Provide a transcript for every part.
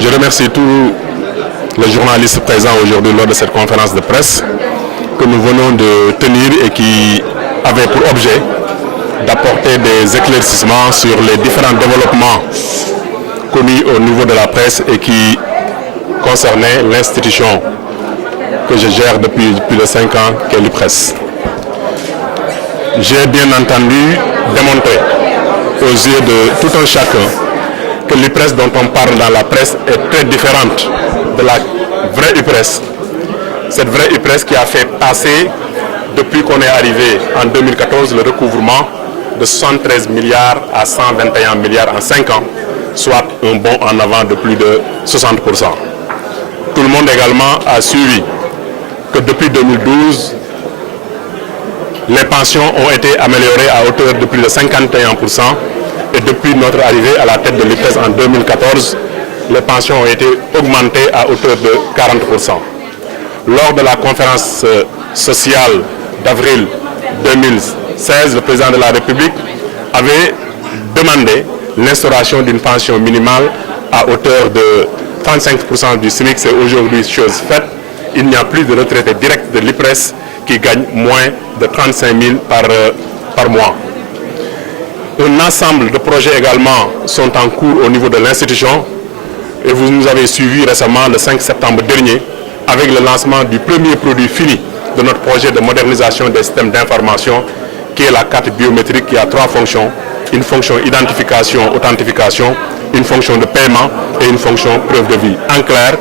Je remercie tous les journalistes présents aujourd'hui lors de cette conférence de presse que nous venons de tenir et qui avait pour objet d'apporter des éclaircissements sur les différents développements commis au niveau de la presse et qui concernaient l'institution que je gère depuis plus de 5 ans, qu'est l'IPRES. J'ai bien entendu démontrer aux yeux de tout un chacun que l'IPRES dont on parle dans la presse est très différente de la vraie IPRES. Cette vraie IPRES qui a fait passer, depuis qu'on est arrivé en 2014, le recouvrement de 73 milliards à 121 milliards en 5 ans, soit un bond en avant de plus de 60%. Tout le monde également a suivi que depuis 2012, les pensions ont été améliorées à hauteur de plus de 51%. Et depuis notre arrivée à la tête de l'IPRES en 2014, les pensions ont été augmentées à hauteur de 40%. Lors de la conférence sociale d'avril 2016, le président de la République avait demandé l'instauration d'une pension minimale à hauteur de 35% du SMIC. C'est aujourd'hui chose faite. Il n'y a plus de retraités directs de l'IPRES qui gagnent moins de 35 000 par mois. Un ensemble de projets également sont en cours au niveau de l'institution et vous nous avez suivi récemment le 5 septembre dernier avec le lancement du premier produit fini de notre projet de modernisation des systèmes d'information qui est la carte biométrique qui a 3 fonctions, une fonction identification, authentification, une fonction de paiement et une fonction preuve de vie. En clair,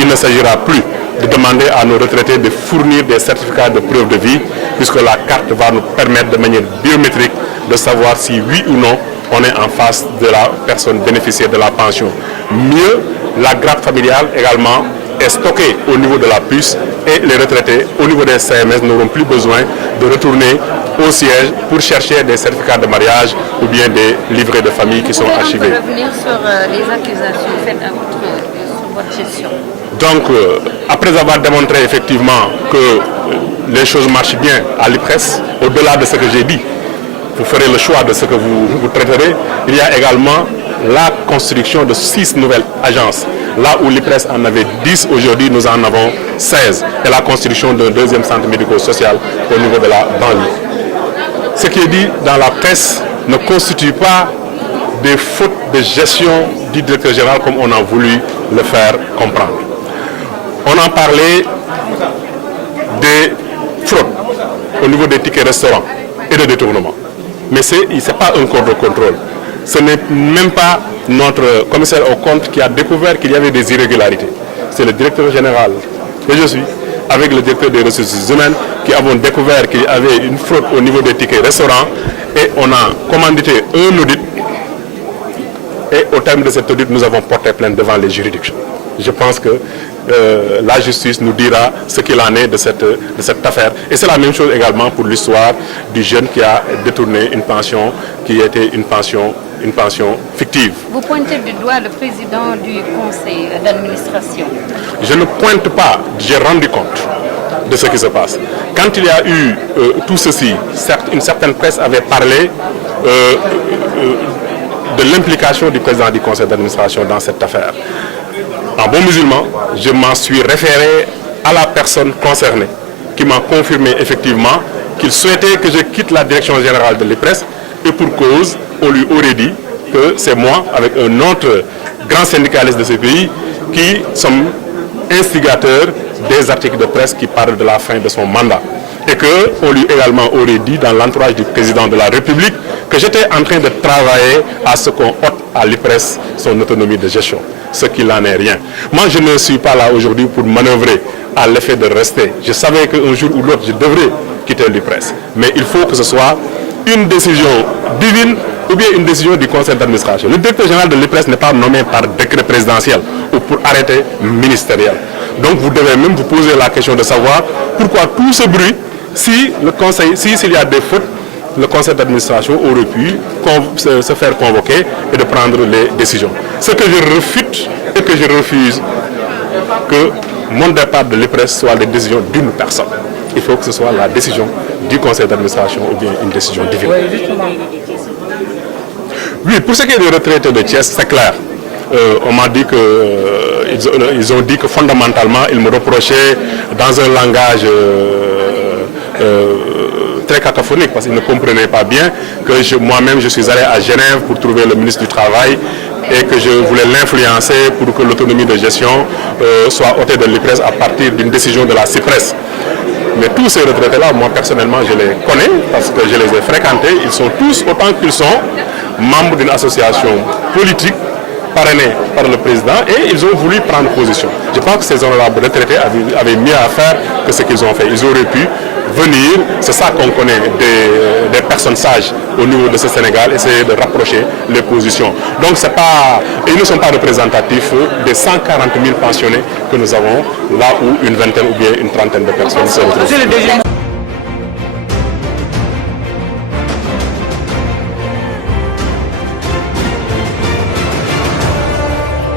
il ne s'agira plus de demander à nos retraités de fournir des certificats de preuve de vie puisque la carte va nous permettre de manière biométrique de savoir si oui ou non on est en face de la personne bénéficiaire de la pension. Mieux, la grappe familiale également est stockée au niveau de la puce et les retraités au niveau des CMS n'auront plus besoin de retourner au siège pour chercher des certificats de mariage ou bien des livrets de famille qui sont archivés. On peut revenir sur les accusations faites sur votre gestion. Donc, après avoir démontré effectivement que les choses marchent bien à l'IPRES, au-delà de ce que j'ai dit, vous ferez le choix de ce que vous traiterez. Il y a également la construction de 6 nouvelles agences. Là où l'IPRES en avait 10, aujourd'hui nous en avons 16. Et la construction d'un 2e centre médico-social au niveau de la banlieue. Ce qui est dit dans la presse ne constitue pas des fautes de gestion du directeur général comme on a voulu le faire comprendre. On en parlait des fraudes au niveau des tickets restaurants et de détournement. Mais ce n'est pas un corps de contrôle. Ce n'est même pas notre commissaire au compte qui a découvert qu'il y avait des irrégularités. C'est le directeur général que je suis, avec le directeur des ressources humaines, qui avons découvert qu'il y avait une fraude au niveau des tickets restaurants et on a commandité un audit. Et au terme de cet audit, nous avons porté plainte devant les juridictions. Je pense que la justice nous dira ce qu'il en est de cette affaire. Et c'est la même chose également pour l'histoire du jeune qui a détourné une pension qui était une pension fictive. Vous pointez du doigt le président du conseil d'administration. Je ne pointe pas, j'ai rendu compte de ce qui se passe. Quand il y a eu tout ceci, une certaine presse avait parlé de l'implication du président du conseil d'administration dans cette affaire. En bon musulman, je m'en suis référé à la personne concernée qui m'a confirmé effectivement qu'il souhaitait que je quitte la direction générale de l'IPRES et pour cause, on lui aurait dit que c'est moi, avec un autre grand syndicaliste de ce pays, qui sommes instigateurs des articles de presse qui parlent de la fin de son mandat. Et qu'on lui également aurait dit dans l'entourage du président de la République que j'étais en train de travailler à ce qu'on ôte à l'IPRES son autonomie de gestion, ce qu'il n'en est rien. Moi, je ne suis pas là aujourd'hui pour manœuvrer à l'effet de rester. Je savais qu'un jour ou l'autre, je devrais quitter l'IPRES. Mais il faut que ce soit une décision divine ou bien une décision du conseil d'administration. Le directeur général de l'IPRES n'est pas nommé par décret présidentiel ou pour arrêté ministériel. Donc vous devez même vous poser la question de savoir pourquoi tout ce bruit, si le conseil, s'il y a des fautes, le conseil d'administration aurait pu se faire convoquer et de prendre les décisions. Ce que je refute et que je refuse, que mon départ de l'IPRES soit la décision d'une personne. Il faut que ce soit la décision du conseil d'administration ou bien une décision divine. Oui, pour ce qui est des retraités de Thiès, c'est clair. On m'a dit que ils ont dit que fondamentalement, ils me reprochaient dans un langage très cacophonique, parce qu'ils ne comprenaient pas bien que moi-même je suis allé à Genève pour trouver le ministre du Travail et que je voulais l'influencer pour que l'autonomie de gestion soit ôtée de l'IPRES à partir d'une décision de la CIPRES. Mais tous ces retraités-là, moi personnellement, je les connais parce que je les ai fréquentés. Ils sont tous, autant qu'ils sont, membres d'une association politique parrainée par le président et ils ont voulu prendre position. Je pense que ces honorables retraités avaient mieux à faire que ce qu'ils ont fait. Ils auraient pu venir, c'est ça qu'on connaît des personnes sages au niveau de ce Sénégal, essayer de rapprocher les positions. Donc ils ne sont pas représentatifs des 140 000 pensionnés que nous avons, là où une vingtaine ou bien une trentaine de personnes se retrouvent.